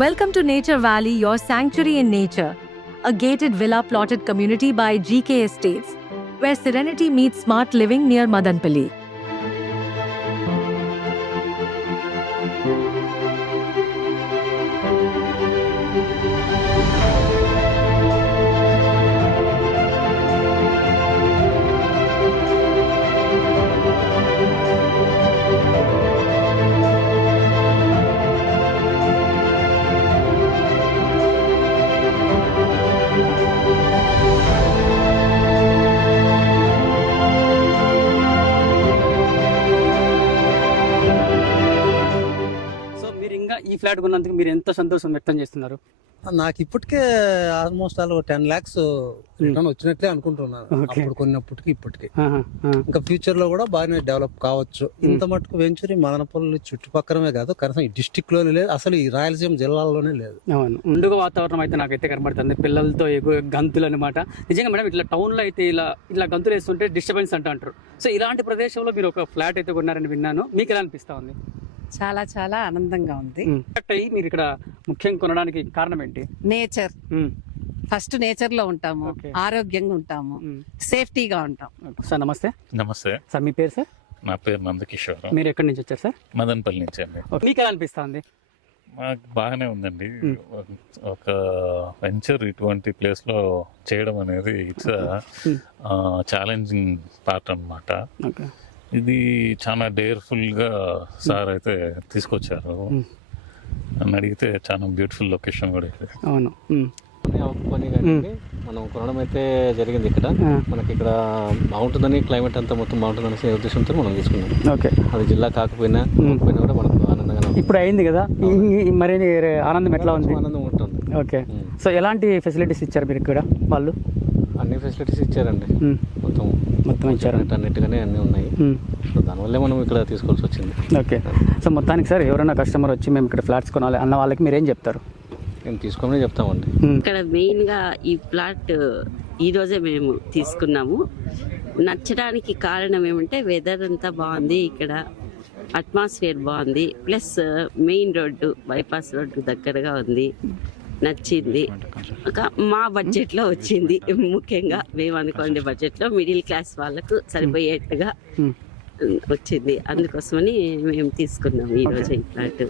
Welcome to Nature Valley, your sanctuary in nature. A gated villa plotted community by GK Estates, where serenity meets smart living near Madanpalli. ఈ flat కొన్నందుకు మీరు ఎంత సంతోషం వ్యక్తం చేస్తున్నారు? నాకు ఇప్పటికే ఆల్మోస్ట్ ఆల్ 10 lakhs రిటర్న్ వచ్చినట్లే అనుకుంటున్నాను. అప్పుడు కొన్నప్పటికి ఇప్పటికి ఇంకా ఫ్యూచర్ లో కూడా బాగానే డెవలప్ కావచ్చు. ఇంత మటుకు వెంచరీ మదనపల్లి చుట్టుపక్కలమే కాదు, కనీసం ఈ డిస్టిక్ లోనే లేదు, అసలు ఈ రాయలసీమ జిల్లాలోనే లేదు. అవును, పండుగ వాతావరణం అయితే నాకైతే కనబడుతుంది, పిల్లలతో ఎక్కువ గంతులు అనమాట. నిజంగా మేడం, ఇట్లా టౌన్ లో అయితే ఇలా గంతులు వేస్తుంటే డిస్టర్బెన్స్ అంటారు. సో ఇలాంటి ప్రదేశంలో మీరు ఒక ఫ్లాట్ అయితే కొన్నారని విన్నాను, మీకు ఎలా అనిపిస్తా ఉంది? చాలా చాలా ఆనందంగా ఉంది. మీరు ఇక్కడ ముఖ్యంగా కొనడానికి కారణం ఏంటి? నేచర్. ఫస్ట్ నేచర్ లో ఉంటాము, ఆరోగ్యంగా ఉంటాము, సేఫ్టీగా ఉంటాం. సార్ నమస్తే. నమస్తే సార్, మీ పేరు సార్? నా పేరు నందకిషోర్. మీరు ఎక్కడి నుంచి వచ్చారు సార్? మదనపల్లి నుంచి అండి. మీకు ఎలా అనిపిస్తుంది? మాకు బాగానే ఉందండి. ఒక వెంచర్ ఇటువంటి ప్లేస్ లో చేయడం అనేది ఇట్స్ ఛాలెంజింగ్ పార్ట్ అన్నమాట. ఇది చాలా డేర్ఫుల్ గా సార్ అయితే తీసుకొచ్చారు. నన్ను అడిగితే చాలా బ్యూటిఫుల్ లొకేషన్ కూడా ఇది. అవును, మనం కొనడం అయితే జరిగింది. ఇక్కడ మనకి ఇక్కడ బాగుంటుందని, క్లైమేట్ అంతా మొత్తం బాగుంటుందనే ఉద్దేశంతో మనం తీసుకున్నాం. ఓకే, అది జిల్లా కాకపోయినా కూడా మనకు ఆనందంగా ఇప్పుడు అయింది కదా, మరి ఆనందం ఎట్లా ఉంది? ఆనందం ఉంటుంది. ఓకే, సో ఎలాంటి ఫెసిలిటీస్ ఇచ్చారు మీరు ఇక్కడ? వాళ్ళు అన్ని ఫెసిలిటీస్ ఇచ్చారండి, మొత్తం ఇచ్చారు, అన్నిటిగానే అన్నీ ఉన్నాయి. సో దానివల్లే మనం ఇక్కడ తీసుకోవాల్సి వచ్చింది. ఓకే, సో మొత్తానికి సార్ ఎవరైనా కస్టమర్ వచ్చి మేము ఇక్కడ ఫ్లాట్స్ కొనాలి అన్న వాళ్ళకి మీరు ఏం చెప్తారు? మేము తీసుకోమని చెప్తామండి. ఇక్కడ మెయిన్గా ఈ ప్లాట్ ఈరోజే మేము తీసుకున్నాము. నచ్చడానికి కారణం ఏమంటే వెదర్ అంతా బాగుంది, ఇక్కడ అట్మాస్ఫియర్ బాగుంది, plus main road, bypass road దగ్గరగా ఉంది, నచ్చింది. మా బడ్జెట్లో వచ్చింది. ముఖ్యంగా మేము అనుకోండి బడ్జెట్లో మిడిల్ క్లాస్ వాళ్ళకు సరిపోయేట్టుగా వచ్చింది. అందుకోసమని మేము తీసుకున్నాము ఈరోజు ఈ ఫ్లాట్.